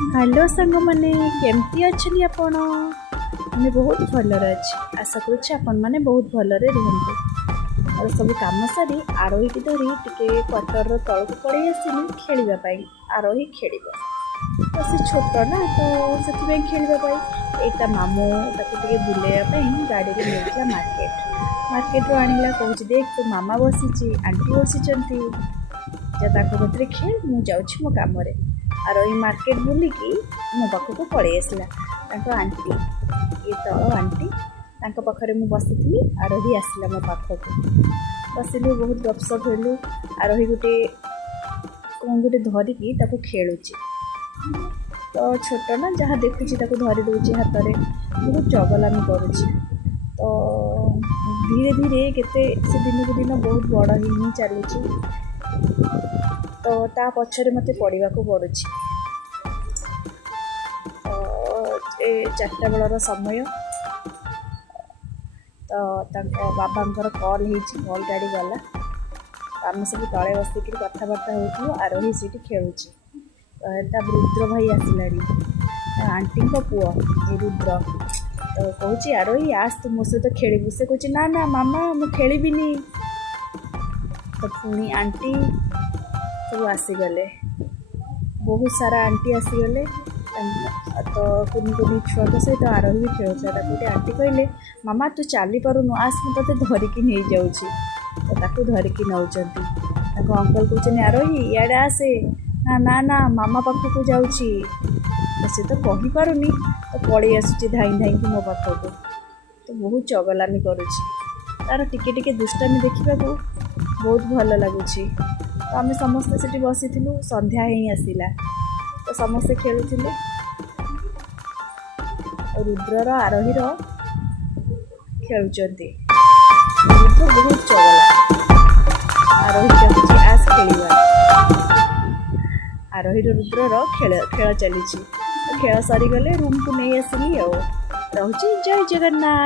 Hello सांग मैंने केमती अच्छी आपण मैं बहुत भलरे अच्छी आशा करुच्छे आपण मैंने बहुत भलरे रुहतु और सब कम सारी आरोही की धरी टिके क्वार्टर तौक पड़े आसनी खेलवाई आरोही खेल तो से छोट ना तो से खेलवाई यहाँ मामू ताके बुलाइवाई गाड़ी में नहीं मार्केट आणला कहूँ देख तो मामा बसी आंटी बसी कतरे खेल मुझे मो कम आरोही मार्केट बुलिकी मो पाखक पड़े आसला आंटी ये तल आंटी पाखे मुझे बसी आरोही आसला मो पाखक बसिलु बहुत गपसप हेलु आरोही गोटे कौन गोटे धरिकी खेलुची तो छोट ना जहाँ देखुची धरी दूची हाथ में बहुत जगलामी करुची तो धीरे धीरे केते से दिन को दिन बहुत बड़ ही चलुची तो ता पछरे मते पढ़ा को पड़ुछि तो चार्टा बेलर समय तो बाबांकर कॉल होती कॉल गाड़ी गला आम सब तले बसिक कथबार्ता हो आरोही से खेलुची तो रुद्र भाई आसला आंटी पुओ ये रुद्र तो कहूँ आरोही आस तू मो सहित खेलु से कहूँ ना ना मामा मु खेलिबिनी तो पुणी आंटी सब आसीगले बहुत सारा आंटी आसीगले तो कुनी कुनी छुआ सहित आरोही भी खेलुला गोटे आंटी कहले मामा तू चली पारुनु आस मु ते धरिकी नहीं जाऊँगी तो ताकू धरिकी नौचंती अंकल कहते आरोही इे आसे ना ना ना मामा पाखक जाऊँगी तो सी तो कहीपारुनी तो पड़े आसुची धाई धाई मो पाखक तो बहुत चगलामी करुची तार टिके टिके दुष्टामी देखा बहुत भल लगुच तो आम समस्ते से बसी संध्या ही आसला तो समस्ते खेलुले रुद्रर आरोही खेलुंट रुद्र बहुत चगला आरोही कहूँ आस खेल आरोही रुद्रर खेल चली खेल सरीगले रूम को नहीं आसली रोचे जय जगन्नाथ।